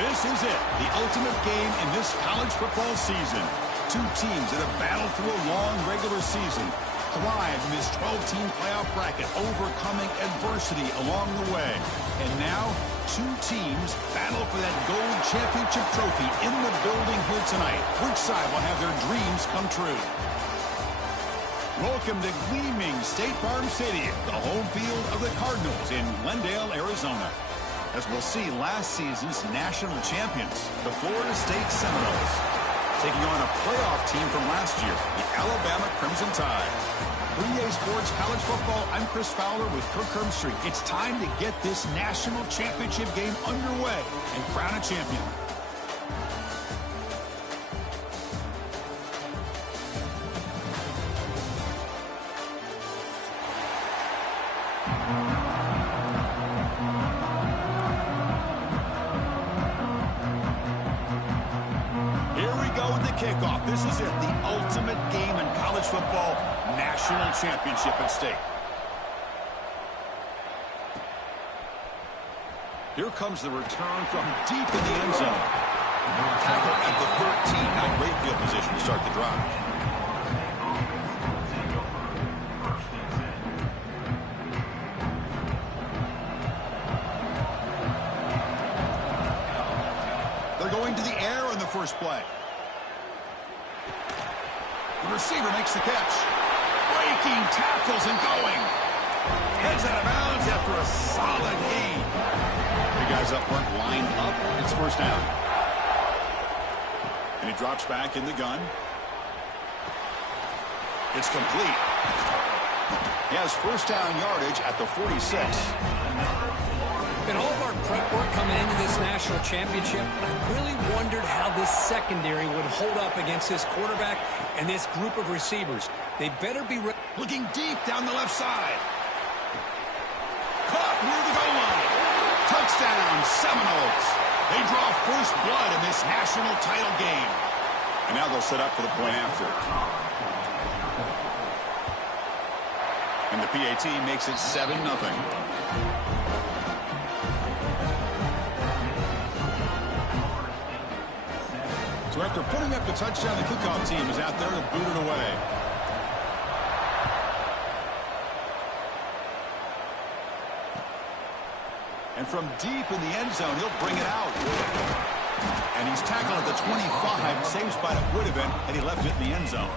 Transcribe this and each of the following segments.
This is it, the ultimate game in this college football season. Two teams that have battled through a long regular season, thrived in this 12-team playoff bracket, overcoming adversity along the way. And now, two teams battle for that gold championship trophy in the building here tonight. Which side will have their dreams come true? Welcome to gleaming State Farm Stadium, the home field of the Cardinals in Glendale, Arizona. As we'll see last season's national champions, the Florida State Seminoles, taking on a playoff team from last year, the Alabama Crimson Tide. For EA Sports College Football, I'm Chris Fowler with Kirk Herbstreit. It's time to get this national championship game underway and crown a champion. Kickoff. This is it, the ultimate game in college football, national championship at stake. Here comes the return from deep in the end zone. Tackle at the 13, not great field position to start the drive. They're going to the air on the first play. The receiver makes the catch. Breaking tackles and going. Heads out of bounds after a solid gain. The guys up front line up. It's first down. And he drops back in the gun. It's complete. He has first down yardage at the 46. In all of our prep work coming into this national championship, I really wondered how this secondary would hold up against this quarterback and this group of receivers. They better be looking deep down the left side. Caught near the goal line. Touchdown, Seminoles. They draw first blood in this national title game. And now they'll set up for the point after. And the PAT makes it 7-0. So after putting up the touchdown, the kickoff team is out there to boot it away. And from deep in the end zone, he'll bring it out. And he's tackled at the 25. Same spot it would have been had he left it in the end zone.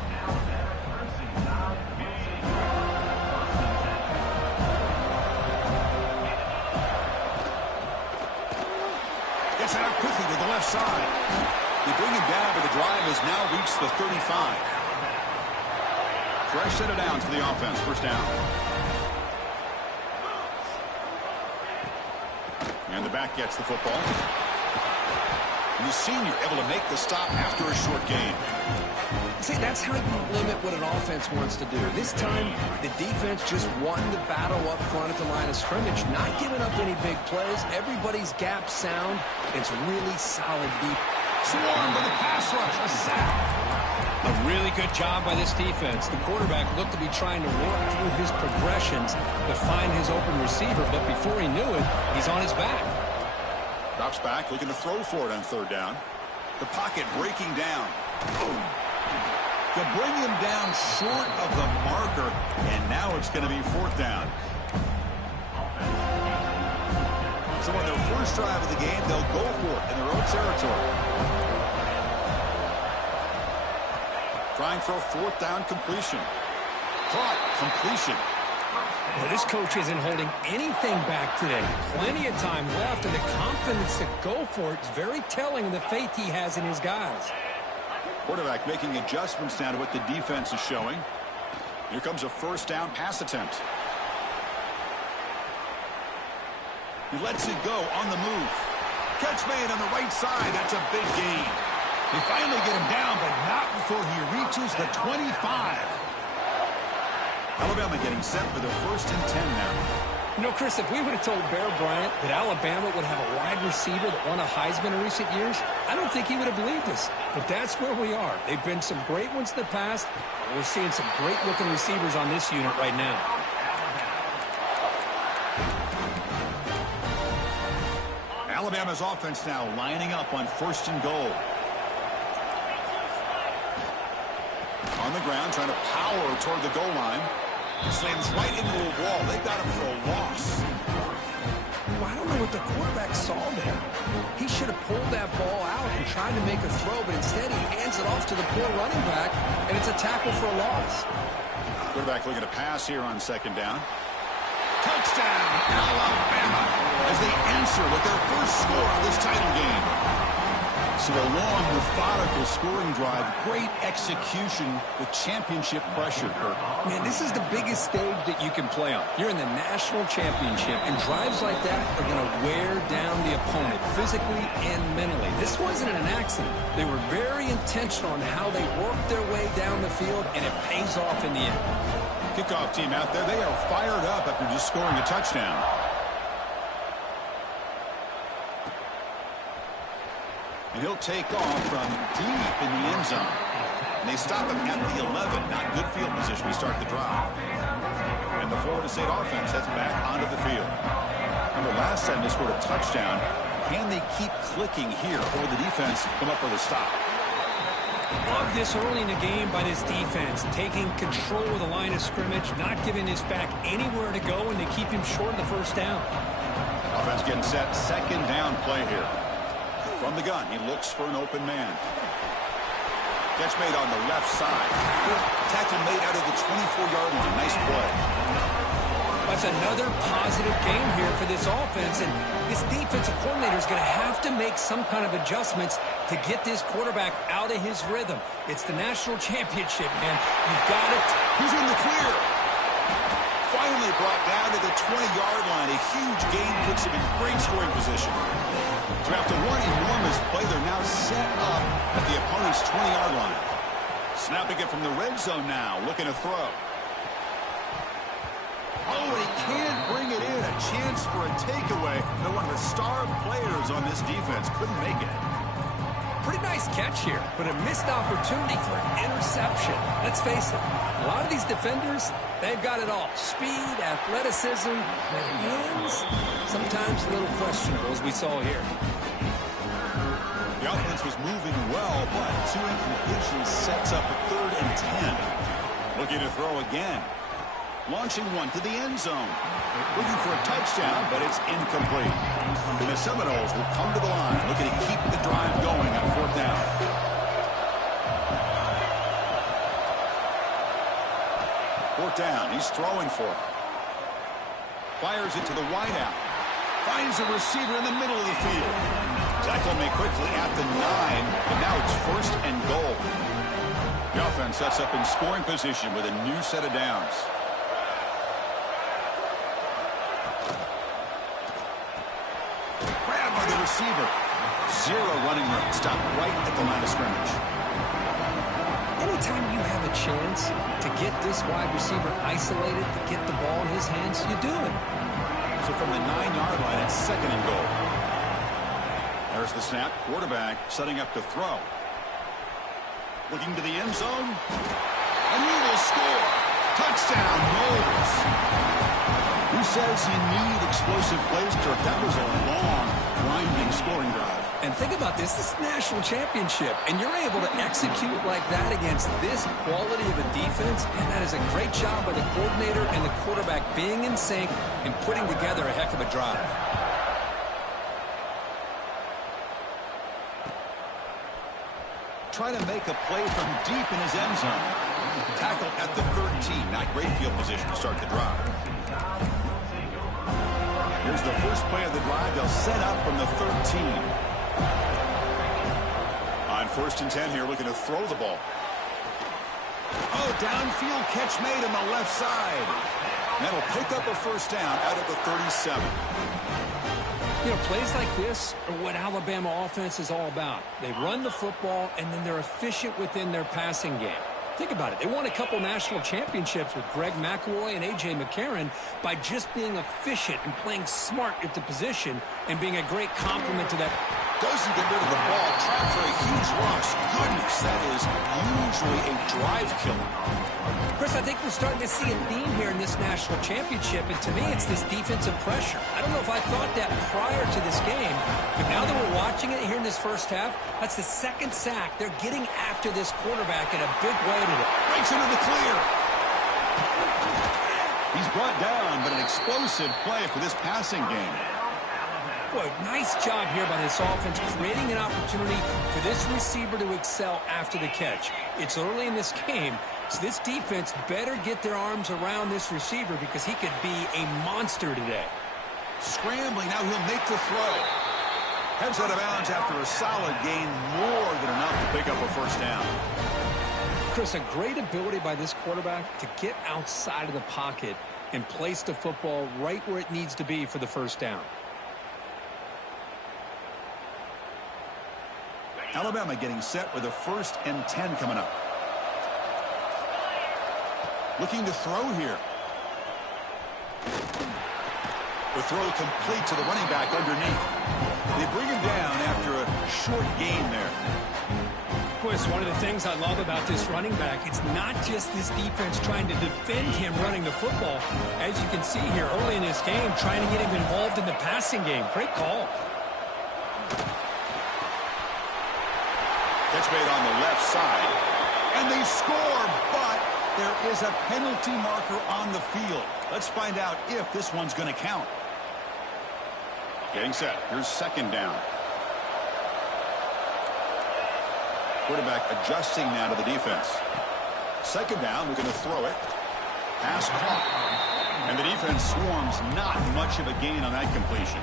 Gets it out quickly to the left side. They bring him down, but the drive has now reached the 35. Fresh set of downs for the offense. First down. And the back gets the football. And the senior able to make the stop after a short gain. See, that's how you limit what an offense wants to do. This time, the defense just won the battle up front at the line of scrimmage, not giving up any big plays. Everybody's gap sound. It's really solid deep. Swarmed by the pass rush, a sack. A really good job by this defense. The quarterback looked to be trying to work through his progressions to find his open receiver, but before he knew it, he's on his back. Drops back, looking to throw for it on third down. The pocket breaking down. To bring him down short of the marker, and now it's going to be fourth down. So on their first drive of the game, they'll go for it in their own territory. Trying for a fourth down completion. Caught completion. Well, this coach isn't holding anything back today. Plenty of time left, and the confidence to go for it is very telling of the faith he has in his guys. Quarterback making adjustments now to what the defense is showing. Here comes a first down pass attempt. He lets it go on the move. Catch made on the right side. That's a big gain. They finally get him down, but not before he reaches the 25. Alabama getting set for their first and 10 now. You know, Chris, if we would have told Bear Bryant that Alabama would have a wide receiver that won a Heisman in recent years, I don't think he would have believed us. But that's where we are. They've been some great ones in the past. We're seeing some great-looking receivers on this unit right now. Alabama's offense now lining up on 1st and goal. On the ground, trying to power toward the goal line. Slams right into a wall. They got him for a loss. Well, I don't know what the quarterback saw there. He should have pulled that ball out and tried to make a throw, but instead he hands it off to the poor running back, and it's a tackle for a loss. Quarterback looking to pass here on 2nd down. Touchdown, Alabama, as they answer with their first score of this title game. So a long, methodical scoring drive, great execution with championship pressure, Kirk. Man, this is the biggest stage that you can play on. You're in the national championship, and drives like that are going to wear down the opponent physically and mentally. This wasn't an accident. They were very intentional on how they worked their way down the field, and it pays off in the end. Kickoff team out there, they are fired up after just scoring a touchdown. And he'll take off from deep in the end zone. And they stop him at the 11. Not good field position to start the drive. And the Florida State offense heads back onto the field. Remember, last time they scored a touchdown. Can they keep clicking here, or the defense come up with a stop? Love this early in the game by this defense, taking control of the line of scrimmage, not giving this back anywhere to go, and they keep him short of the 1st down. Offense getting set. 2nd down play here. From the gun, he looks for an open man. Catch made on the left side. Tackle made out of the 24-yard line. Nice play. That's another positive game here for this offense, and this defensive coordinator is going to have to make some kind of adjustments to get this quarterback out of his rhythm. It's the national championship, man. You've got it. He's in the clear. Finally brought down to the 20-yard line. A huge gain puts him in great scoring position. So after one enormous play, they're now set up at the opponent's 20-yard line. Snapping it from the red zone now, looking to throw. Oh, he can't bring it in. A chance for a takeaway. But one of the star players on this defense couldn't make it. Pretty nice catch here, but a missed opportunity for an interception. Let's face it, a lot of these defenders, they've got it all. Speed, athleticism, hands, sometimes a little questionable, as we saw here. The offense was moving well, but 2 incompletions sets up a 3rd and 10. Looking to throw again. Launching one to the end zone. Looking for a touchdown, but it's incomplete. And the Seminoles will come to the line, looking to keep the drive going on 4th down. Fourth down, he's throwing for it. Fires it to the wideout. Finds a receiver in the middle of the field. Tackle made quickly at the 9, and now it's 1st and goal. The offense sets up in scoring position with a new set of downs. Grab by the receiver. 0 running room. Stopped right at the line of scrimmage. Anytime you have a chance to get this wide receiver isolated, to get the ball in his hands, you do it. So from the 9-yard line, it's 2nd and goal. There's the snap. Quarterback setting up to throw. Looking to the end zone. And he will score. Touchdown, Knowles. Who says you need explosive plays, Kirk? That was a long, grinding scoring drive. And think about this. This is the national championship, and you're able to execute like that against this quality of a defense, and that is a great job by the coordinator and the quarterback being in sync and putting together a heck of a drive. Trying to make a play from deep in his end zone. Tackle at the 13. Not great field position to start the drive. Here's the first play of the drive. They'll set up from the 13. On 1st and 10 here, looking to throw the ball. Oh, downfield catch made on the left side. That'll pick up a 1st down out of the 37. You know, plays like this are what Alabama offense is all about. They run the football, and then they're efficient within their passing game. Think about it. They won a couple national championships with Greg McElroy and A.J. McCarron by just being efficient and playing smart at the position and being a great complement to that doesn't get rid of the ball. Track for a huge loss. Goodness, that is usually a drive killer. Chris, I think we're starting to see a theme here in this national championship, and to me, it's this defensive pressure. I don't know if I thought that prior to this game, but now that we're watching it here in this first half, that's the second sack. They're getting after this quarterback in a big way today. Breaks into the clear. He's brought down, but an explosive play for this passing game. Boy, nice job here by this offense, creating an opportunity for this receiver to excel after the catch. It's early in this game, so this defense better get their arms around this receiver because he could be a monster today. Scrambling, now he'll make the throw. Heads out of bounds after a solid gain, more than enough to pick up a first down. Chris, a great ability by this quarterback to get outside of the pocket and place the football right where it needs to be for the first down. Alabama getting set with a 1st and 10 coming up. Looking to throw here. The throw complete to the running back underneath. They bring him down after a short gain there. Chris, one of the things I love about this running back, it's not just this defense trying to defend him running the football. As you can see here early in this game, trying to get him involved in the passing game. Great call. Catch made on the left side, and they score, but there is a penalty marker on the field. Let's find out if this one's going to count. Getting set. Here's 2nd down. Quarterback adjusting now to the defense. 2nd down, we're going to throw it. Pass caught. And the defense swarms, not much of a gain on that completion.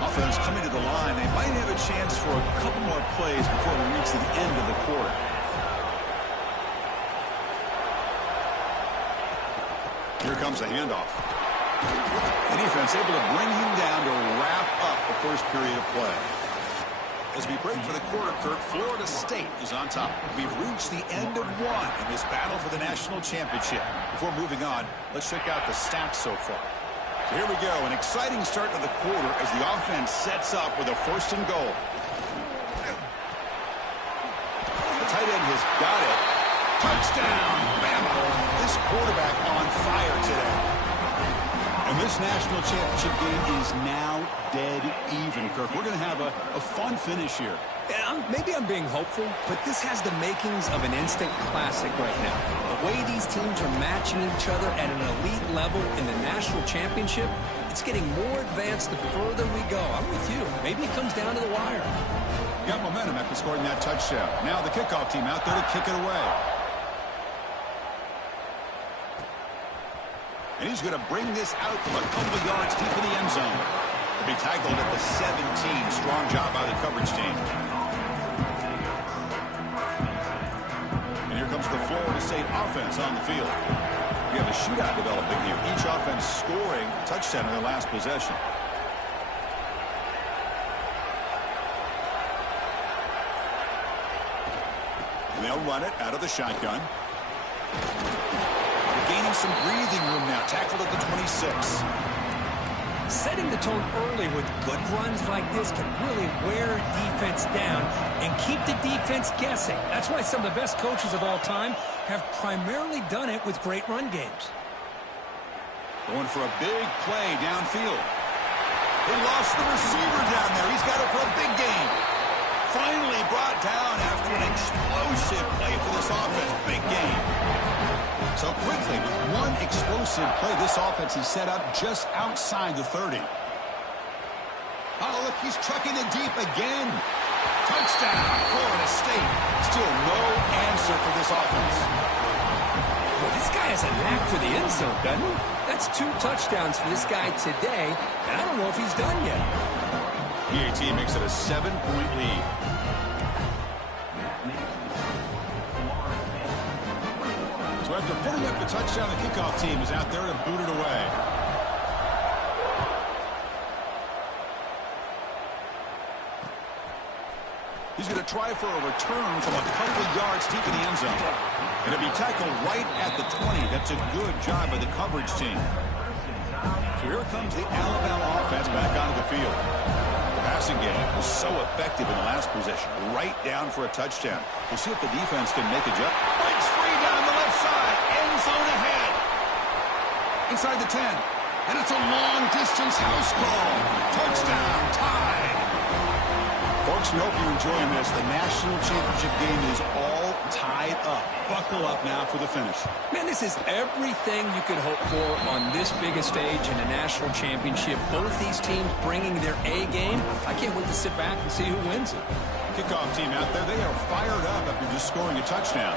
Offense coming to the line. They might have a chance for a couple more plays before we reach the end of the quarter. Here comes a handoff. The defense able to bring him down to wrap up the first period of play. As we break for the quarter, Kirk, Florida State is on top. We've reached the end of one in this battle for the national championship. Before moving on, let's check out the stats so far. So here we go, an exciting start to the quarter as the offense sets up with a 1st and goal. The tight end has got it. Touchdown, Bama. This quarterback on fire today. And this national championship game is now dead even, Kirk. We're going to have a fun finish here. Yeah, maybe I'm being hopeful, but this has the makings of an instant classic right now. The way these teams are matching each other at an elite level in the national championship, it's getting more advanced the further we go. I'm with you. Maybe it comes down to the wire. Got momentum after scoring that touchdown. Now the kickoff team out there to kick it away. And he's going to bring this out from a couple of yards deep in the end zone. He'll be tackled at the 17. Strong job by the coverage team. And here comes the Florida State offense on the field. We have a shootout developing here. Each offense scoring a touchdown in their last possession. And they'll run it out of the shotgun. Gaining some breathing room now. Tackled at the 26. Setting the tone early with good runs like this can really wear defense down and keep the defense guessing. That's why some of the best coaches of all time have primarily done it with great run games. Going for a big play downfield. They lost the receiver down there. He's got it for a big gain. Finally brought down after an explosive play for this offense. Big gain. So quickly, with one explosive play, this offense is set up just outside the 30. Oh, look, he's trucking it deep again. Touchdown, Florida State. Still no answer for this offense. Well, this guy has a knack for the end zone, doesn't he? That's 2 touchdowns for this guy today, and I don't know if he's done yet. PAT makes it a 7-point lead. So after putting up the touchdown, the kickoff team is out there to boot it away. He's going to try for a return from a couple of yards deep in the end zone. And it'll be tackled right at the 20. That's a good job by the coverage team. So here comes the Alabama offense back onto the field. passing game was so effective in the last possession. Right down for a touchdown. We'll see if the defense can make a jump. Breaks free down the left side. End zone ahead. Inside the 10. And it's a long-distance house call. Touchdown. Tied. Folks, we hope you're enjoying this. The national championship game is all tied up. Buckle up now for the finish. Man, this is everything you could hope for on this biggest stage in a national championship. Both these teams bringing their A game. I can't wait to sit back and see who wins it. Kickoff team out there, they are fired up after just scoring a touchdown.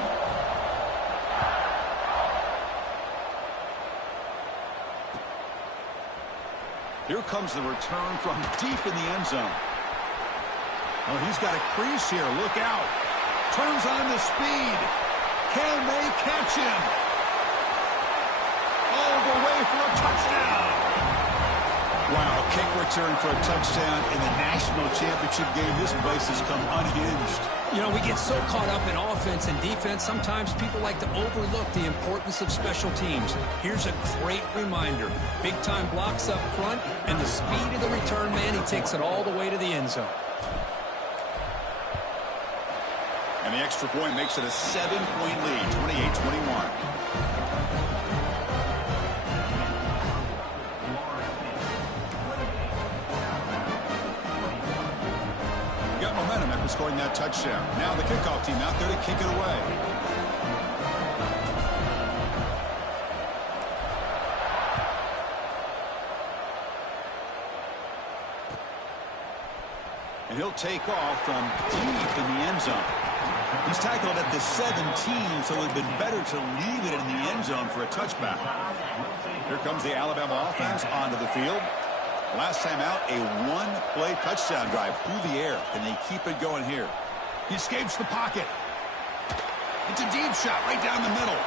Here comes the return from deep in the end zone. Oh, he's got a crease here. Look out. Turns on the speed. Can they catch him? All the way for a touchdown. Wow, kick return for a touchdown in the national championship game. This place has come unhinged. You know, we get so caught up in offense and defense, sometimes people like to overlook the importance of special teams. Here's a great reminder. Big-time blocks up front, and the speed of the return man, he takes it all the way to the end zone. And the extra point makes it a 7-point lead, 28-21. Got momentum after scoring that touchdown. Now the kickoff team out there to kick it away. And he'll take off from deep in the end zone. He's tackled at the 17, so it would have been better to leave it in the end zone for a touchback. Here comes the Alabama offense onto the field. Last time out, a one-play touchdown drive through the air. Can they keep it going here? He escapes the pocket. It's a deep shot right down the middle.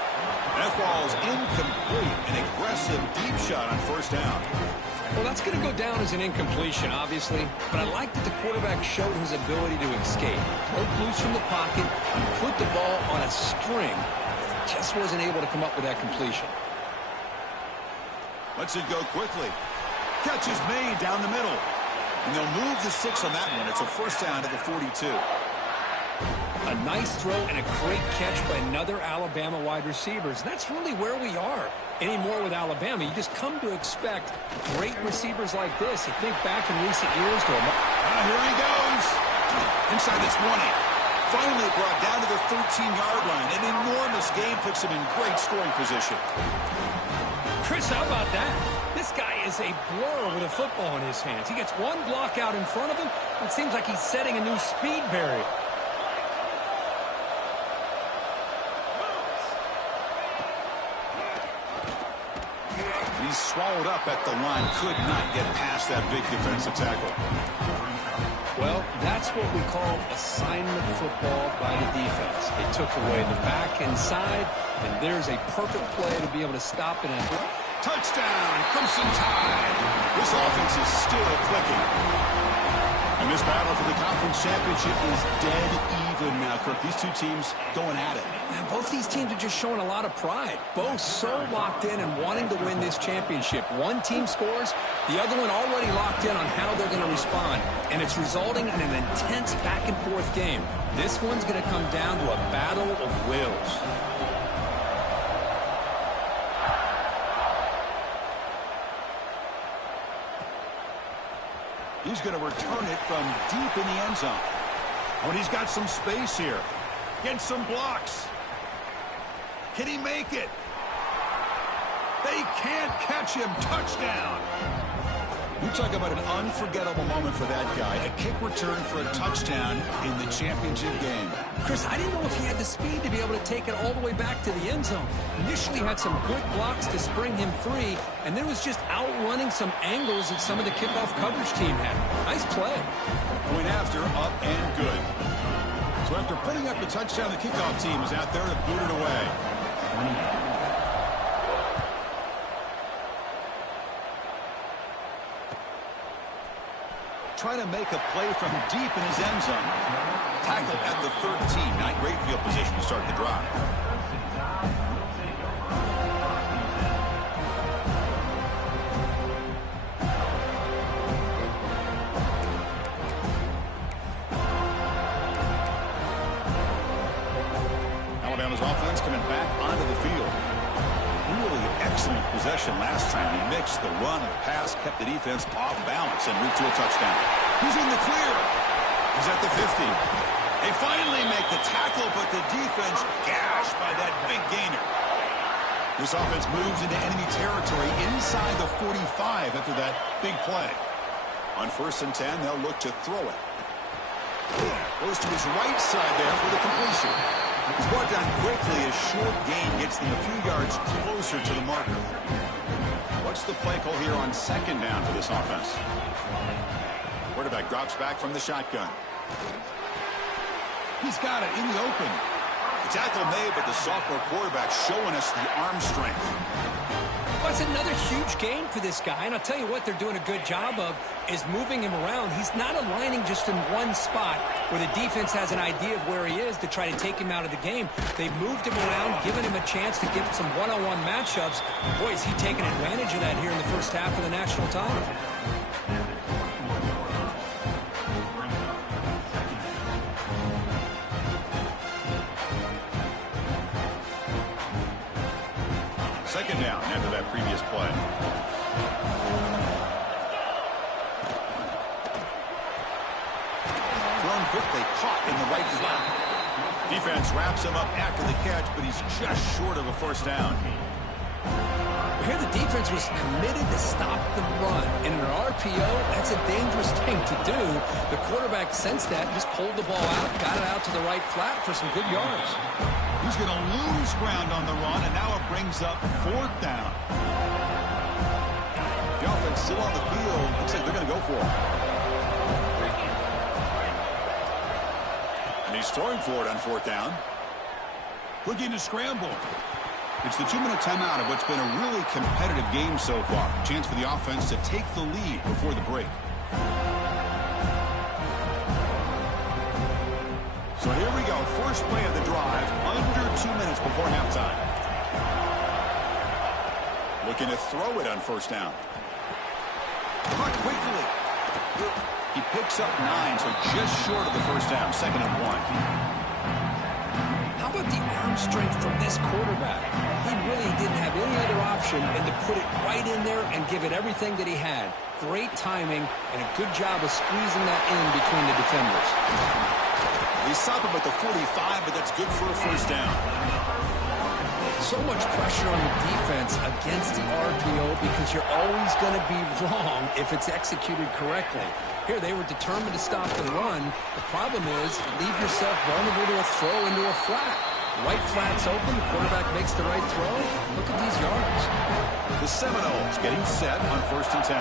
That ball is incomplete. An aggressive deep shot on first down. Well, that's going to go down as an incompletion, obviously, but I like that the quarterback showed his ability to escape. Broke loose from the pocket, and put the ball on a string. Just wasn't able to come up with that completion. Lets it go quickly. Catch is made down the middle. And they'll move the 6 on that one. It's a first down to the 42. A nice throw and a great catch by another Alabama wide receivers. That's really where we are. Anymore with Alabama, you just come to expect great receivers like this. You think back in recent years to him. Here he goes. Inside the 20. Finally brought down to the 13-yard line. An enormous gain puts him in great scoring position. Chris, how about that? This guy is a blur with a football in his hands. He gets one block out in front of him. It seems like he's setting a new speed barrier. He's swallowed up at the line. Could not get past that big defensive tackle. Well, that's what we call assignment football by the defense. They took away the back inside, and there's a perfect play to be able to stop it. Touchdown, Crimson Tide. This offense is still clicking. And this battle for the conference championship is dead even now, Kirk. These two teams going at it. Man, both these teams are just showing a lot of pride. Both so locked in and wanting to win this championship. One team scores, the other one already locked in on how they're going to respond. And it's resulting in an intense back-and-forth game. This one's going to come down to a battle of wills. He's going to return it from deep in the end zone. Oh, and he's got some space here. Get some blocks. Can he make it? They can't catch him. Touchdown. You talk about an unforgettable moment for that guy. A kick return for a touchdown in the championship game. Chris, I didn't know if he had the speed to be able to take it all the way back to the end zone. Initially had some good blocks to spring him free, and then was just outrunning some angles that some of the kickoff coverage team had. Nice play. Point after, up and good. So after putting up the touchdown, the kickoff team is out there to boot it away. Trying to make a play from deep in his end zone. Tackled at the 13. Not great field position to start the drive. possession last time. He mixed the run and the pass, kept the defense off balance, and moved to a touchdown. He's in the clear. He's at the 50. They finally make the tackle, but the defense gashed by that big gainer. This offense moves into enemy territory inside the 45 after that big play. On 1st and 10, they'll look to throw it. Goes to his right side there for the completion. He's brought down quickly. A short gain gets them a few yards closer to the marker. What's the play call here on 2nd down for this offense? Quarterback drops back from the shotgun. He's got it in the open. The tackle made, but the sophomore quarterback showing us the arm strength. Well, it's another huge gain for this guy, and I'll tell you what they're doing a good job of is moving him around. He's not aligning just in one spot where the defense has an idea of where he is to try to take him out of the game. They've moved him around, given him a chance to get some one-on-one matchups. Boy, is he taking advantage of that here in the first half of the national title. Second down after that previous play. Thrown quickly, caught in the right slot. Defense wraps him up after the catch, but he's just short of a 1st down. Here the defense was committed to stop the run. In an RPO, that's a dangerous thing to do. The quarterback sensed that, just pulled the ball out, got it out to the right flat for some good yards. He's going to lose ground on the run, and now it brings up 4th down. The offense still on the field. Looks like they're going to go for it. And he's throwing for it on 4th down. Looking to scramble. It's the 2-minute timeout of what's been a really competitive game so far. Chance for the offense to take the lead before the break. So here we go. First play of the drive, under 2 minutes before halftime. Looking to throw it on 1st down. Caught quickly. He picks up 9, so just short of the 1st down. 2nd and 1. How about the arm strength from this quarterback? He really didn't have any other option than to put it right in there and give it everything that he had. Great timing and a good job of squeezing that in between the defenders. They stop him at the 45, but that's good for a 1st down. So much pressure on the defense against the RPO because you're always going to be wrong if it's executed correctly. Here, they were determined to stop the run. The problem is, leave yourself vulnerable to a throw into a flat. Right flat's open, the quarterback makes the right throw. Look at these yards. The Seminoles getting set on 1st and 10.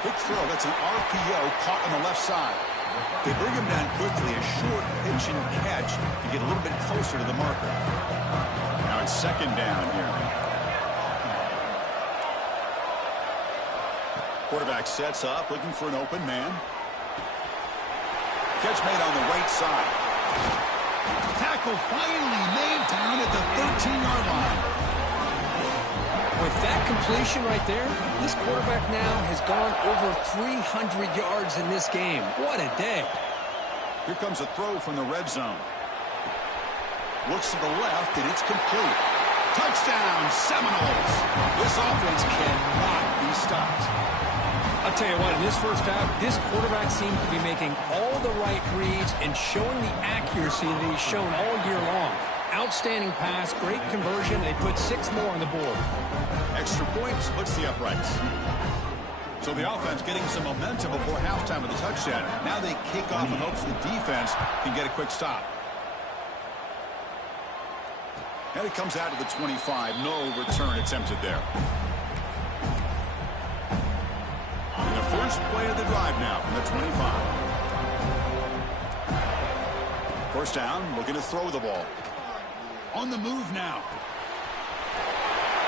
Quick throw, that's an RPO caught on the left side. They bring him down quickly, a short pitch and catch to get a little bit closer to the marker. Now it's 2nd down here. Quarterback sets up, looking for an open man. Catch made on the right side. Tackle finally made down at the 13-yard line. With that completion right there, this quarterback now has gone over 300 yards in this game. What a day. Here comes a throw from the red zone. Looks to the left, and it's complete. Touchdown, Seminoles. This offense cannot be stopped. I'll tell you what, in this first half, this quarterback seemed to be making all the right reads and showing the accuracy that he's shown all year long. Outstanding pass, great conversion. They put 6 more on the board. Extra point splits the uprights. So the offense getting some momentum before halftime with a touchdown. Now they kick off in hopes the defense can get a quick stop. And it comes out to the 25. No return attempted there. And the first play of the drive now from the 25. 1st down, looking to throw the ball. On the move now.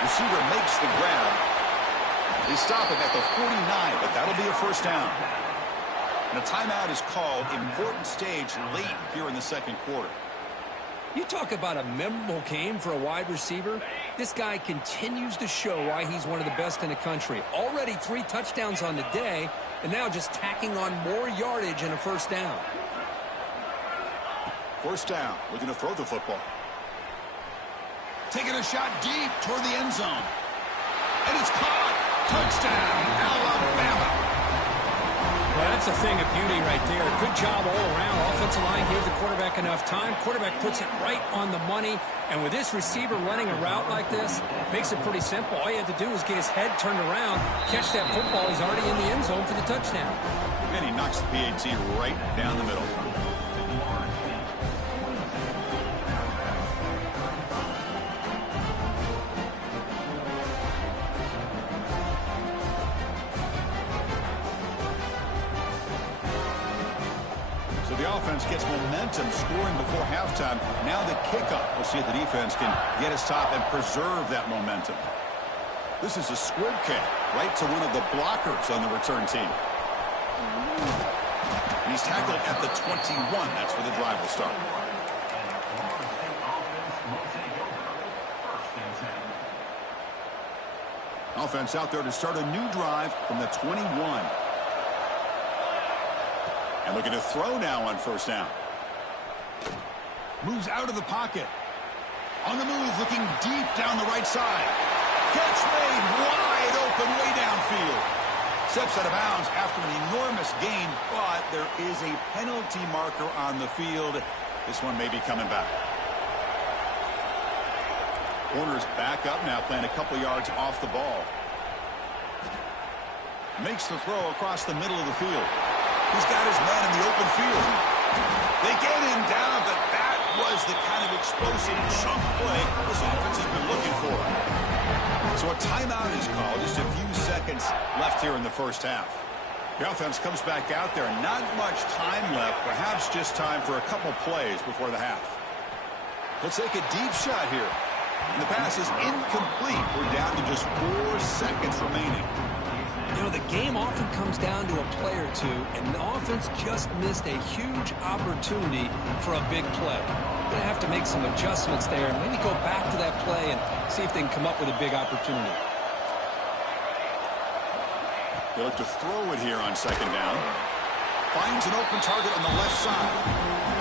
Receiver makes the grab. They stop him at the 49, but that'll be a 1st down. And a timeout is called. Important stage late here in the 2nd quarter. You talk about a memorable game for a wide receiver. This guy continues to show why he's one of the best in the country. Already 3 touchdowns on the day, and now just tacking on more yardage and a 1st down. 1st down, looking to throw the football. Taking a shot deep toward the end zone. And it's caught. Touchdown, Alabama. Well, that's a thing of beauty right there. Good job all around. Offensive line gave the quarterback enough time. Quarterback puts it right on the money. And with this receiver running a route like this, makes it pretty simple. All you had to do was get his head turned around, catch that football. He's already in the end zone for the touchdown. And he knocks the PAT right down the middle. The offense gets momentum scoring before halftime. Now the kickoff. We'll see if the defense can get his top and preserve that momentum. This is a squib kick right to one of the blockers on the return team. He's tackled at the 21. That's where the drive will start. Offense out there to start a new drive from the 21. And looking to throw now on first down. Moves out of the pocket. On the move, looking deep down the right side. Catch made wide open way downfield. Steps out of bounds after an enormous gain, but there is a penalty marker on the field. This one may be coming back. Corner's back up now, playing a couple yards off the ball. Makes the throw across the middle of the field. He's got his man in the open field. They get him down, but that was the kind of explosive chunk play this offense has been looking for. So a timeout is called. Just a few seconds left here in the first half. The offense comes back out there. Not much time left. Perhaps just time for a couple plays before the half. Let's take a deep shot here. And the pass is incomplete. We're down to just 4 seconds remaining. You know, the game often comes down to a play or two, and the offense just missed a huge opportunity for a big play. They're going to have to make some adjustments there and maybe go back to that play and see if they can come up with a big opportunity. They look to throw it here on second down. Finds an open target on the left side.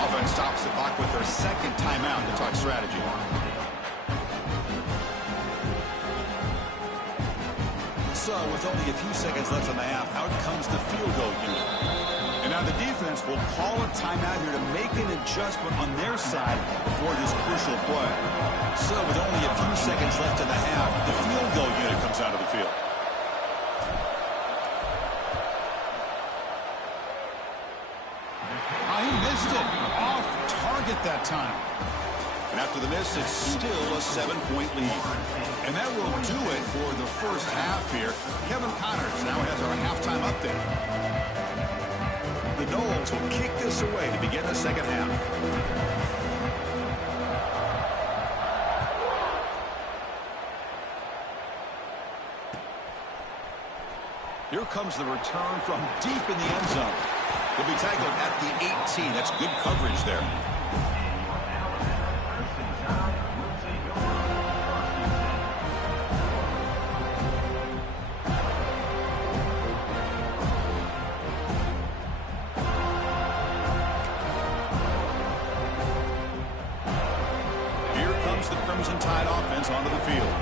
Offense stops the clock with their second timeout to talk strategy. So, with only a few seconds left in the half, out comes the field goal unit. And now the defense will call a timeout here to make an adjustment on their side before this crucial play. So, with only a few seconds left in the half, the field goal unit comes out of the field. He missed it. Off target that time. And after the miss, it's still a 7-point lead. And that will do it for the first half here. Kevin Connors now has our halftime update. The Noles will kick this away to begin the second half. Here comes the return from deep in the end zone. He'll be tackled at the 18. That's good coverage there. The Crimson Tide offense onto the field.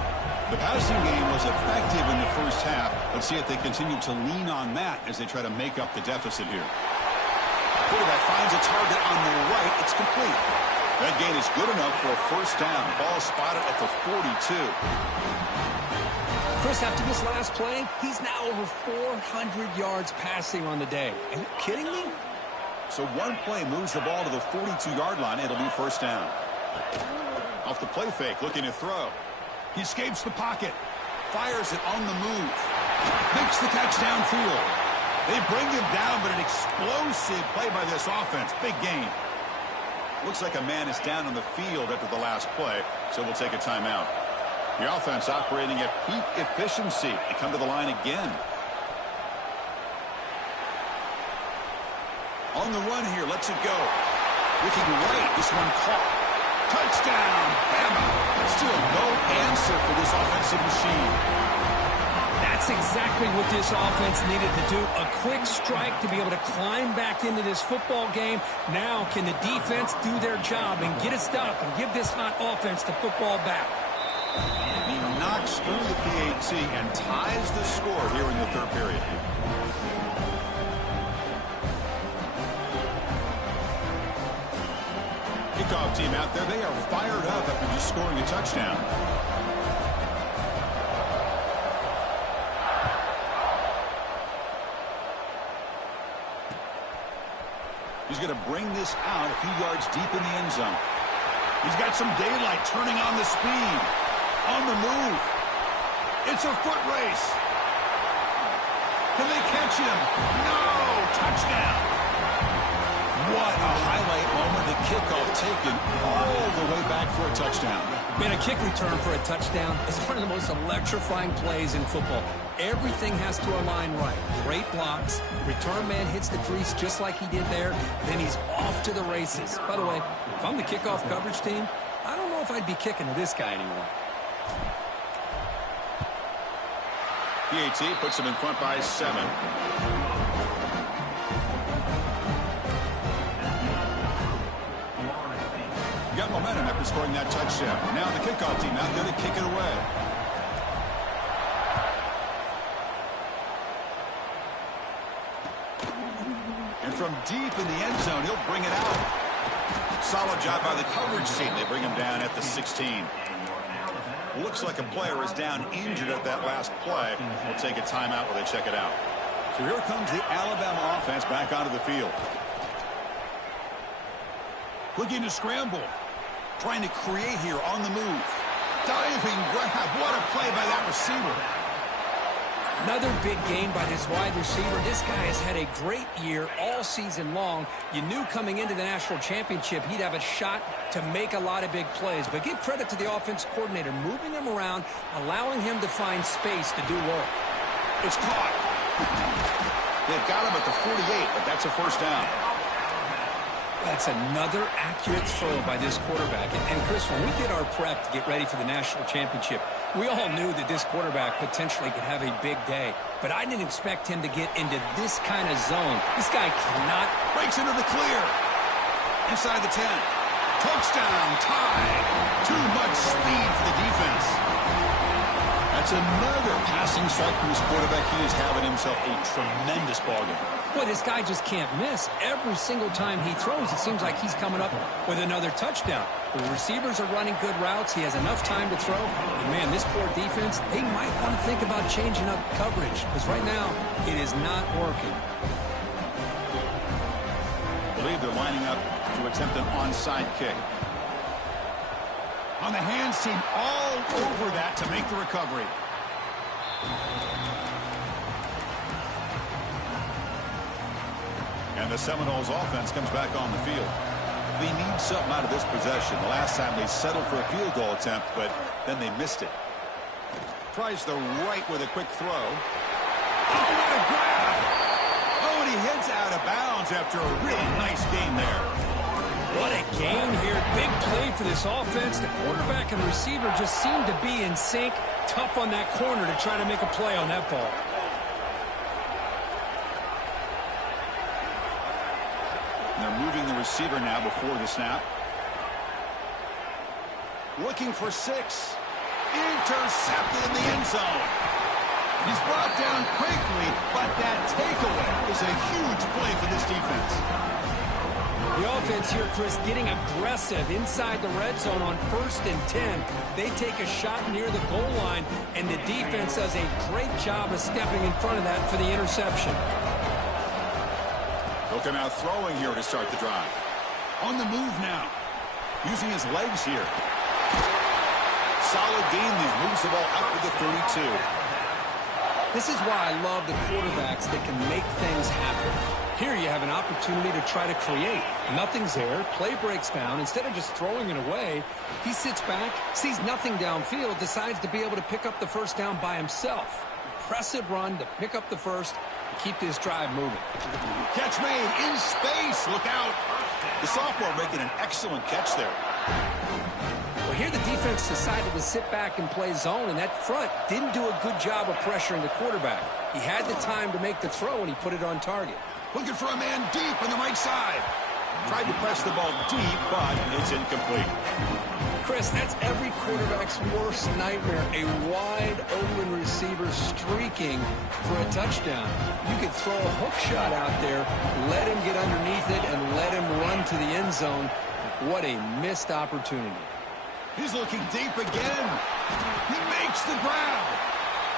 The passing game was effective in the first half. Let's see if they continue to lean on that as they try to make up the deficit here. Quarterback finds a target on the right. It's complete. That gain is good enough for a first down. Ball spotted at the 42. Chris, after this last play, he's now over 400 yards passing on the day. Are you kidding me? So one play moves the ball to the 42-yard line. It'll be first down. Off the play fake, looking to throw. He escapes the pocket. Fires it on the move. Makes the catch downfield. They bring him down, but an explosive play by this offense. Big gain. Looks like a man is down on the field after the last play, so we'll take a timeout. The offense operating at peak efficiency. They come to the line again. On the run here, lets it go. Looking right, this one caught. Touchdown, Bama. Still no answer for this offensive machine. That's exactly what this offense needed to do. A quick strike to be able to climb back into this football game. Now can the defense do their job and get a stop and give this hot offense the football back? He knocks through the PAT and ties the score here in the third period. Kickoff team out there, they are fired up after just scoring a touchdown. He's going to bring this out a few yards deep in the end zone. He's got some daylight, turning on the speed. On the move. It's a foot race. Can they catch him? No! Touchdown! What a highlight moment. The kickoff taken all the way back for a touchdown. Man, a kick return for a touchdown is one of the most electrifying plays in football. Everything has to align right. Great blocks. Return man hits the crease just like he did there. Then he's off to the races. By the way, if I'm the kickoff coverage team, I don't know if I'd be kicking to this guy anymore. PAT puts him in front by 7. Got momentum after scoring that touchdown. Now the kickoff team out there to kick it away. And from deep in the end zone, he'll bring it out. Solid job by the coverage team. They bring him down at the 16. Looks like a player is down injured at that last play. We'll take a timeout while they check it out. So here comes the Alabama offense back onto the field. Looking to scramble. Trying to create here on the move. Diving grab. What a play by that receiver. Another big game by this wide receiver. This guy has had a great year all season long. You knew coming into the national championship he'd have a shot to make a lot of big plays. But give credit to the offense coordinator, moving him around, allowing him to find space to do work. It's caught. They've got him at the 48, but that's a first down. That's another accurate throw by this quarterback. And Chris, when we did our prep to get ready for the national championship, we all knew that this quarterback potentially could have a big day. But I didn't expect him to get into this kind of zone. This guy cannot. Breaks into the clear. Inside the 10. Touchdown, tied. Too much speed for the defense. That's another passing strike from his quarterback. He is having himself a tremendous ballgame. Boy, this guy just can't miss. Every single time he throws, it seems like he's coming up with another touchdown. The receivers are running good routes. He has enough time to throw. And, man, this poor defense, they might want to think about changing up coverage because right now it is not working. I believe they're lining up to attempt an onside kick. On the hands team all over that to make the recovery. And the Seminoles offense comes back on the field. They need something out of this possession. The last time they settled for a field goal attempt, but then they missed it. Tries the right with a quick throw. Oh, what a grab! Oh, and he heads out of bounds after a really nice game there. What a game here. Big play for this offense. The quarterback and receiver just seem to be in sync. Tough on that corner to try to make a play on that ball. They're moving the receiver now before the snap. Looking for 6. Intercepted in the end zone. He's brought down quickly, but that takeaway is a huge play for this defense. The offense here, Chris, getting aggressive inside the red zone on 1st and 10. They take a shot near the goal line, and the defense does a great job of stepping in front of that for the interception. He'll come out throwing here to start the drive. On the move now. Using his legs here. Solid gain there. Moves the ball up to the 32. This is why I love the quarterbacks that can make things happen. Here you have an opportunity to try to create. Nothing's there. Play breaks down. Instead of just throwing it away, he sits back, sees nothing downfield, decides to be able to pick up the first down by himself. Impressive run to pick up the first and keep this drive moving. Catch made in space. Look out. The sophomore making an excellent catch there. Well, here the defense decided to sit back and play zone, and that front didn't do a good job of pressuring the quarterback. He had the time to make the throw, and he put it on target. Looking for a man deep on the right side. Tried to press the ball deep, but it's incomplete. Chris, that's every quarterback's worst nightmare, a wide-open receiver streaking for a touchdown. You could throw a hook shot out there, let him get underneath it, and let him run to the end zone. What a missed opportunity. He's looking deep again. He makes the grab.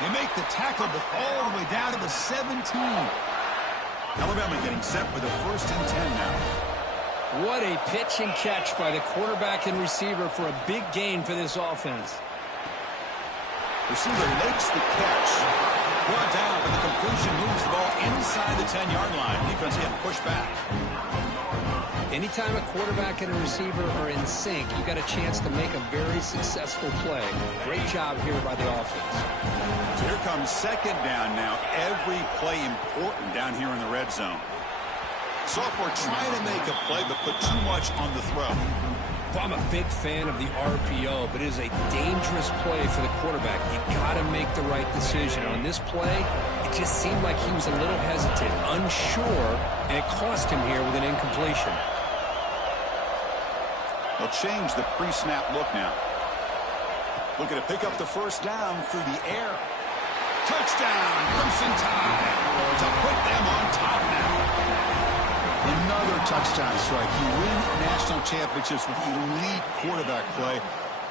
They make the tackle, but all the way down to the 17. Alabama getting set for the 1st and 10 now. What a pitch and catch by the quarterback and receiver for a big gain for this offense. Receiver makes the catch. Brought down, but the completion moves the ball inside the 10-yard line. Defense getting pushed back. Anytime a quarterback and a receiver are in sync, you got a chance to make a very successful play. Great job here by the offense. So here comes 2nd down now. Every play important down here in the red zone. Sophomore trying to make a play, but put too much on the throw. Well, I'm a big fan of the RPO, but it is a dangerous play for the quarterback. You got to make the right decision. On this play, it just seemed like he was a little hesitant, unsure, and it cost him here with an incompletion. They'll change the pre-snap look now. Looking to pick up the 1st down through the air. Touchdown, Crimson Tide, to put them on top now. Another touchdown strike. You win national championships with elite quarterback play.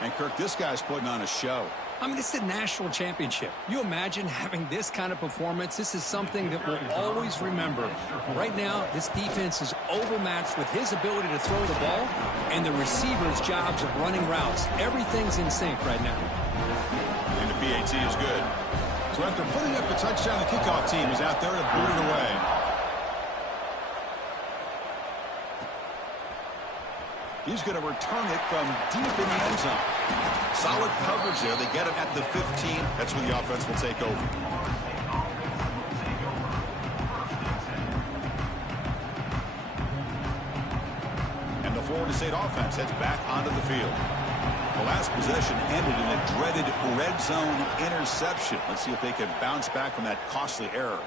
And, Kirk, this guy's putting on a show. I mean, it's a national championship. You imagine having this kind of performance? This is something that we'll always remember. Right now, this defense is overmatched with his ability to throw the ball and the receiver's jobs of running routes. Everything's in sync right now. And the PAT is good. So after putting up the touchdown, the kickoff team is out there to boot it away. He's going to return it from deep in the end zone. Solid coverage there. They get him at the 15. That's where the offense will take over. And the Florida State offense heads back onto the field. The last possession ended in a dreaded red zone interception. Let's see if they can bounce back from that costly error.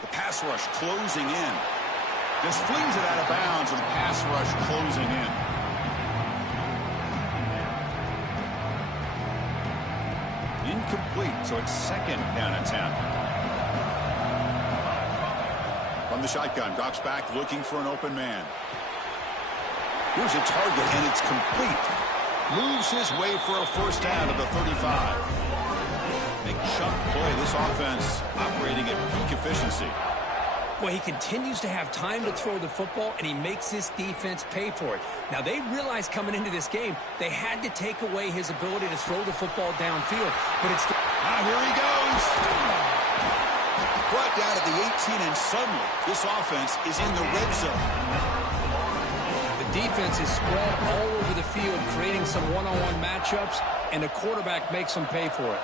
The pass rush closing in. Just flings it out of bounds with the pass rush closing in. Incomplete, so it's 2nd down and 10. From the shotgun, drops back looking for an open man. Here's a target, and it's complete. Moves his way for a 1st down to the 35. Big chunk play. This offense operating at peak efficiency. Well, he continues to have time to throw the football, and he makes this defense pay for it. Now, they realized coming into this game, they had to take away his ability to throw the football downfield. But it's... here he goes. Brought down at the 18, and suddenly this offense is in the red zone. The defense is spread all over the field, creating some one-on-one matchups, and the quarterback makes them pay for it.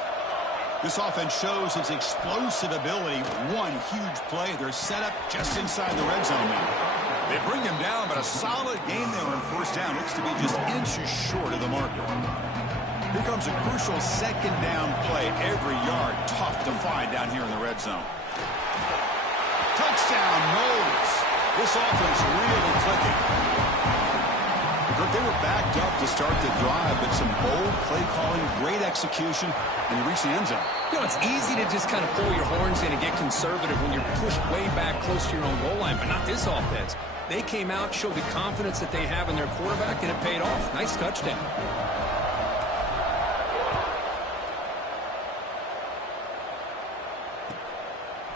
This offense shows its explosive ability. One huge play. They're set up just inside the red zone now. They bring him down, but a solid game there on 1st down. Looks to be just inches short of the marker. Here comes a crucial 2nd down play. Every yard tough to find down here in the red zone. Touchdown, Knowles. This offense really clicking. Look, they were backed up to start the drive, but some bold play calling, great execution, and they reached the end zone. You know, it's easy to just kind of pull your horns in and get conservative when you're pushed way back close to your own goal line, but not this offense. They came out, showed the confidence that they have in their quarterback, and it paid off. Nice touchdown.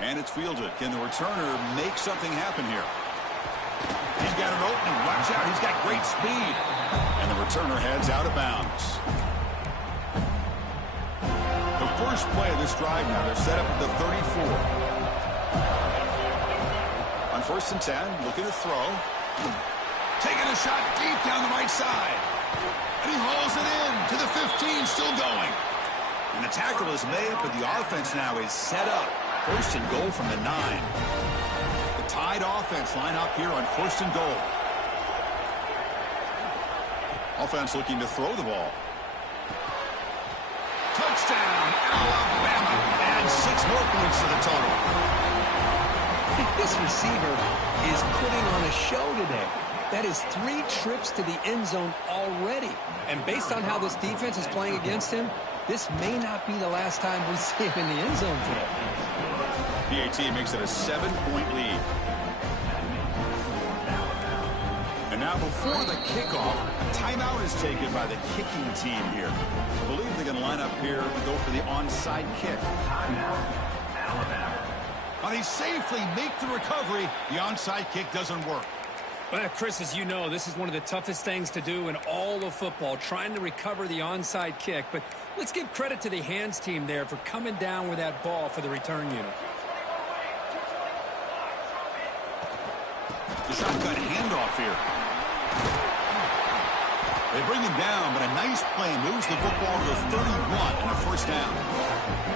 And it's fielded. Can the returner make something happen here? He's got an opening. Watch out. He's got great speed. And the returner heads out of bounds. The first play of this drive now. They're set up at the 34. On 1st and 10, looking to throw. Taking a shot deep down the right side. And he hauls it in to the 15, still going. And the tackle is made, but the offense now is set up. 1st and goal from the 9. The Tide offense line up here on 1st and goal. Offense looking to throw the ball. Touchdown, Alabama. And 6 more points to the total. This receiver is putting on a show today. That is 3 trips to the end zone already. And based on how this defense is playing against him, this may not be the last time we see him in the end zone today. PAT makes it a 7-point lead. And now before the kickoff, a timeout is taken by the kicking team here. I believe they're going to line up here to go for the onside kick. Now they safely make the recovery. The onside kick doesn't work. Well, Chris, as you know, this is one of the toughest things to do in all of football, trying to recover the onside kick. But let's give credit to the hands team there for coming down with that ball for the return unit. The shotgun handoff here. They bring him down, but a nice play moves the football to the 31 and a first down.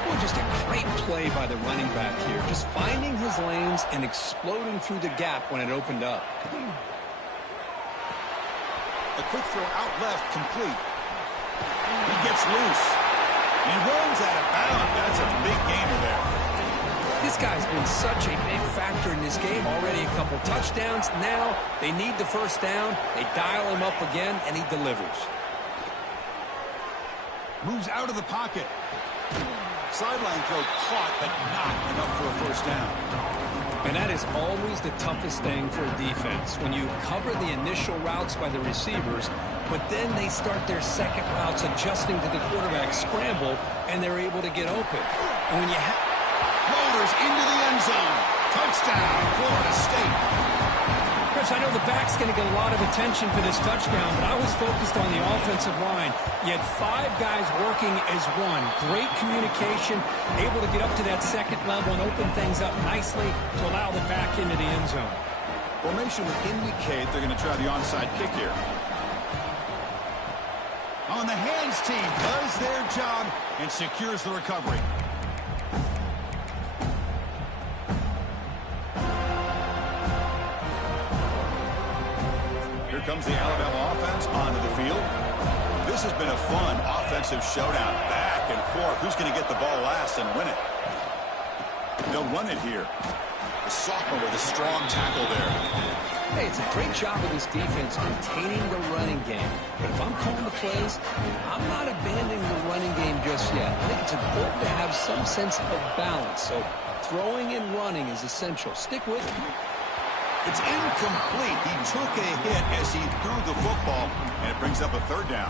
Well, just a great play by the running back here, just finding his lanes and exploding through the gap when it opened up. A quick throw out left, complete. He gets loose. He rolls out of bounds. That's a big gainer there. This guy's been such a big factor in this game. Already a couple touchdowns. Now they need the first down. They dial him up again, and he delivers. Moves out of the pocket. Sideline throw caught, but not enough for a first down. And that is always the toughest thing for a defense, when you cover the initial routes by the receivers, but then they start their second routes adjusting to the quarterback scramble, and they're able to get open. And when you Loaders into the end zone. Touchdown, Florida State. Chris, I know the back's going to get a lot of attention for this touchdown, but I was focused on the offensive line. You had 5 guys working as one. Great communication, able to get up to that second level and open things up nicely to allow the back into the end zone. Formation would indicate they're going to try the onside kick here. On the hands team does their job and secures the recovery. Here comes the Alabama offense onto the field. This has been a fun offensive showdown. Back and forth. Who's going to get the ball last and win it? They'll run it here. The sophomore with a strong tackle there. Hey, it's a great job of this defense containing the running game. But if I'm calling the plays, I'm not abandoning the running game just yet. I think it's important to have some sense of balance. So throwing and running is essential. Stick with it. It's incomplete. He took a hit as he threw the football, and it brings up a third down.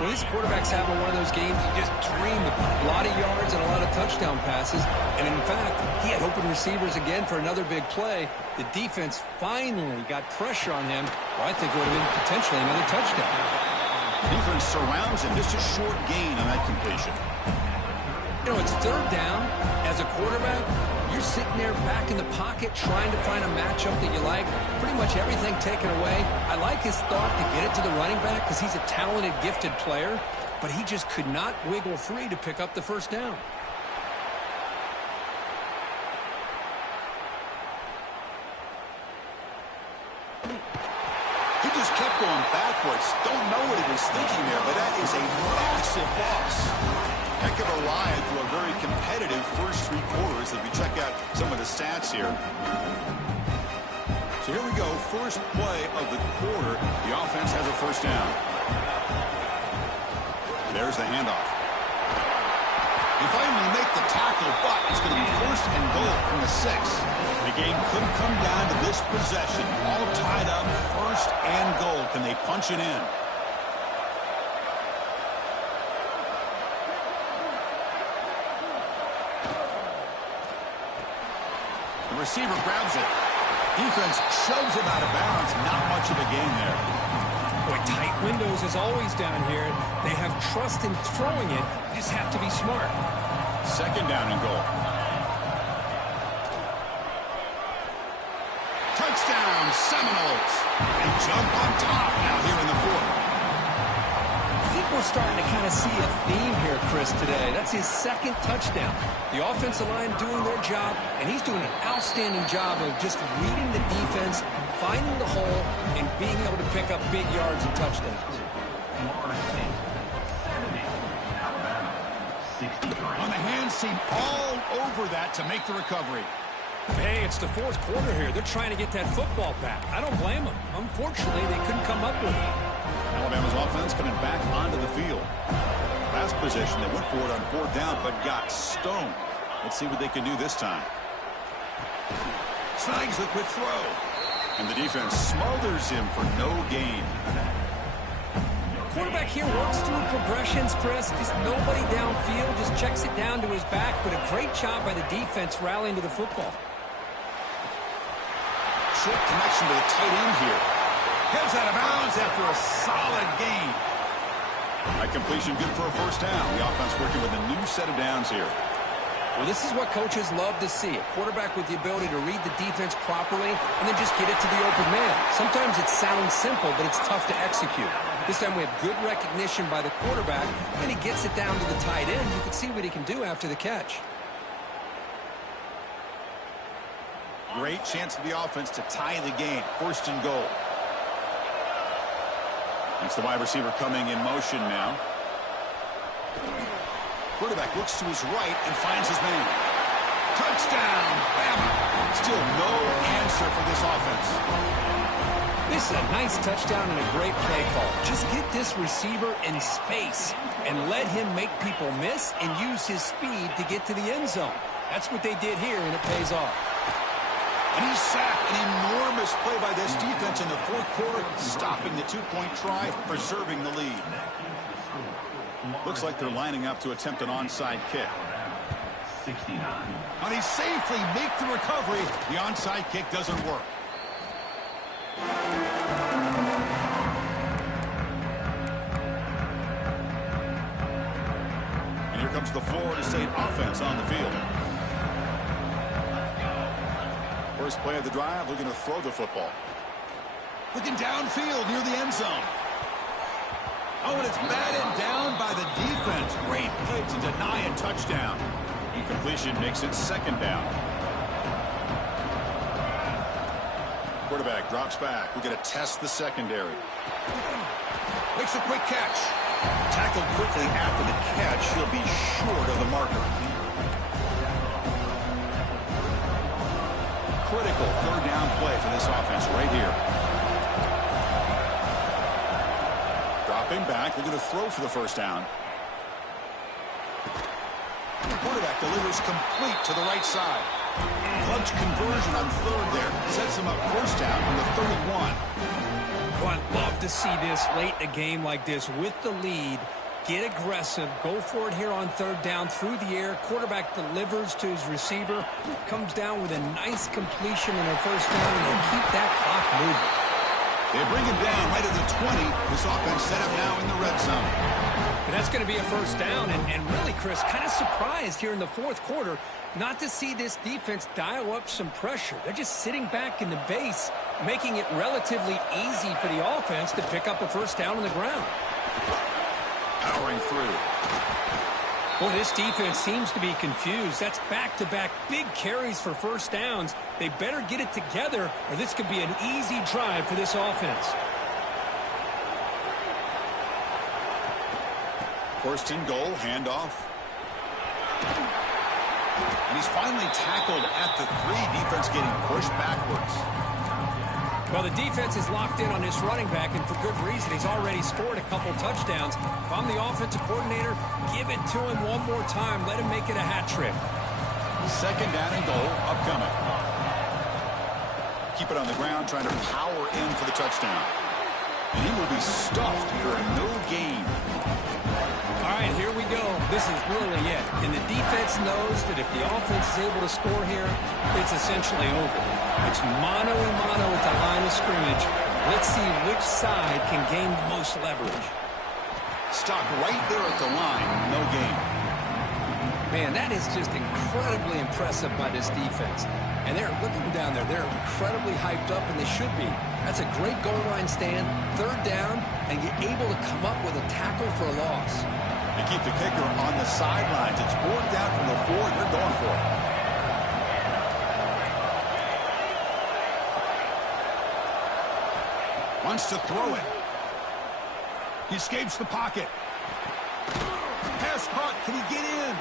Well, these quarterbacks having one of those games you just dream about. A lot of yards and a lot of touchdown passes. And in fact, he had open receivers again for another big play. The defense finally got pressure on him. Well, I think it would have been potentially another touchdown. Defense surrounds him. Just a short gain on that completion. You know, it's third down. As a quarterback, you're sitting there back in the pocket trying to find a matchup that you like. Pretty much everything taken away. I like his thought to get it to the running back because he's a talented, gifted player, but he just could not wiggle free to pick up the first down. He just kept going backwards. Don't know what he was thinking there, but that is a massive loss. Heck of a ride through a very competitive first 3 quarters as we check out some of the stats here. So here we go, first play of the quarter. The offense has a first down. There's the handoff. They finally make the tackle, but it's going to be first and goal from the 6. The game could come down to this possession. All tied up, first and goal. Can they punch it in? The receiver grabs it. Defense shoves him out of bounds. Not much of a gain there. Boy, tight windows as always down here. They have trust in throwing it. You just have to be smart. Second down and goal. Touchdown, Seminoles. They jump on top now here in the 4th. I think we're starting to kind of see a theme here, Chris, today. That's his second touchdown. The offensive line doing their job, and he's doing an outstanding job of just reading the defense, finding the hole, and being able to pick up big yards and touchdowns. On the hands team all over that to make the recovery. Hey, it's the fourth quarter here. They're trying to get that football back. I don't blame them. Unfortunately, they couldn't come up with it. Alabama's offense coming back onto the field. Last possession, they went for it on fourth down, but got stoned. Let's see what they can do this time. Snags the quick throw. And the defense smothers him for no gain. Quarterback here works through progressions, Chris. Just nobody downfield, just checks it down to his back. But a great job by the defense rallying to the football. Short connection to the tight end here. Heads out of bounds after a solid gain. That completion good for a first down. The offense working with a new set of downs here. Well, this is what coaches love to see. A quarterback with the ability to read the defense properly and then just get it to the open man. Sometimes it sounds simple, but it's tough to execute. This time we have good recognition by the quarterback, and he gets it down to the tight end. You can see what he can do after the catch. Great chance for the offense to tie the game. First and goal. It's the wide receiver coming in motion now. Quarterback looks to his right and finds his man. Touchdown, Bama. Still no answer for this offense. This is a nice touchdown and a great play call. Just get this receiver in space and let him make people miss and use his speed to get to the end zone. That's what they did here, and it pays off. And he's sacked. An enormous play by this defense in the fourth quarter, stopping the two-point try, preserving the lead. Looks like they're lining up to attempt an onside kick. 69. And he safely makes the recovery. The onside kick doesn't work. And here comes the Florida State offense on the field. First play of the drive, looking to throw the football. Looking downfield near the end zone. Oh, and it's batted down by the defense. Great play to deny a touchdown. Incompletion makes it second down. Quarterback drops back. We're going to test the secondary. Makes a quick catch. Tackled quickly after the catch. He'll be short of the marker. Critical third down play for this offense right here. Dropping back, looking to throw for the first down. The quarterback delivers complete to the right side. Clutch conversion on third there. Sets him up first down from the 31. Well, I'd love to see this late in a game like this with the lead. Get aggressive. Go for it here on third down through the air. Quarterback delivers to his receiver. Comes down with a nice completion in their first down, and they'll keep that clock moving. They bring him down right at the 20. This offense set up now in the red zone. And that's going to be a first down. And really, Chris, kind of surprised here in the fourth quarter not to see this defense dial up some pressure. They're just sitting back in the base, making it relatively easy for the offense to pick up a first down on the ground. Powering through. Well, this defense seems to be confused. That's back-to-back big carries for first downs. They better get it together, or this could be an easy drive for this offense. First and goal, handoff. And he's finally tackled at the 3. Defense getting pushed backwards. Well, the defense is locked in on this running back, and for good reason. He's already scored a couple touchdowns. If I'm the offensive coordinator, give it to him one more time. Let him make it a hat trick. Second down and goal, upcoming. Keep it on the ground, trying to power in for the touchdown. And he will be stuffed for a no gain. All right, here we go. This is really it. And the defense knows that if the offense is able to score here, it's essentially over. It's mano-a-mano at the line of scrimmage. Let's see which side can gain the most leverage. Stopped right there at the line. No gain. Man, that is just incredibly impressive by this defense. And they're looking down there. They're incredibly hyped up, and they should be. That's a great goal line stand, third down, and you're able to come up with a tackle for a loss. They keep the kicker on the sidelines. It's fourth down from the 4. They're going for it. Wants to throw it. He escapes the pocket. Pass caught. Can he get in?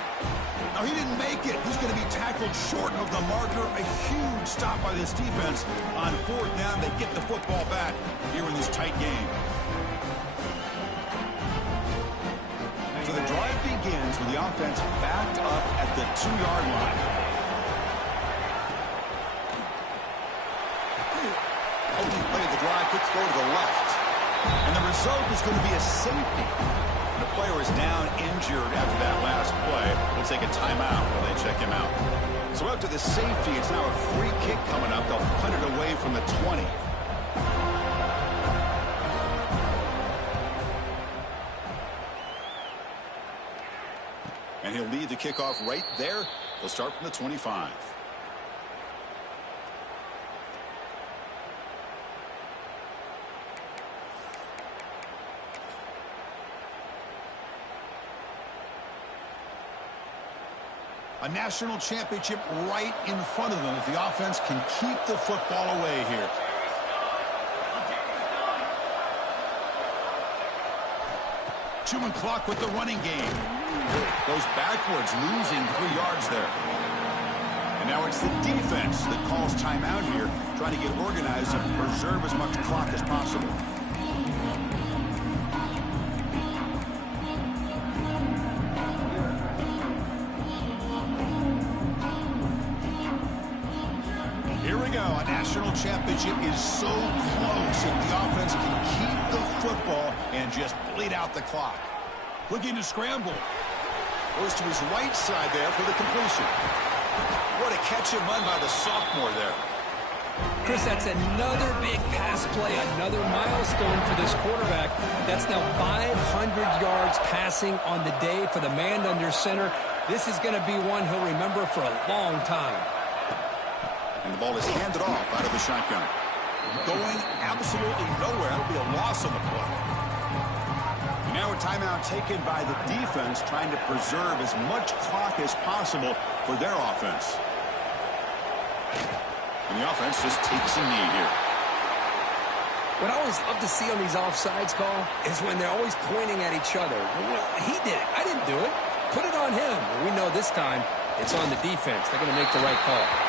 No, he didn't make it. He's going to be tackled short of the marker. A huge stop by this defense. On fourth down, they get the football back here in this tight game. So the drive begins with the offense backed up at the 2-yard line. Opening play of the drive, quick throw to the left. And the result is going to be a safety. The player is down injured after that last play. We'll take a timeout while they check him out. So after the safety, it's now a free kick coming up. They'll punt it away from the 20. And he'll lead the kickoff right there. They'll start from the 25. A national championship right in front of them if the offense can keep the football away here. Chewing clock with the running game. Goes backwards, losing 3 yards there. And now it's the defense that calls timeout here, trying to get organized and preserve as much clock as possible. A national championship is so close if the offense can keep the football and just bleed out the clock. Looking to scramble. Goes to his right side there for the completion. What a catch and run by the sophomore there. Chris, that's another big pass play, another milestone for this quarterback. That's now 500 yards passing on the day for the man under center. This is going to be one he'll remember for a long time. And the ball is handed off out of the shotgun. Going absolutely nowhere. It'll be a loss on the play. Now a timeout taken by the defense, trying to preserve as much clock as possible for their offense. And the offense just takes a knee here. What I always love to see on these offsides call is when they're always pointing at each other. Well, he did it. I didn't do it. Put it on him. We know this time it's on the defense. They're going to make the right call.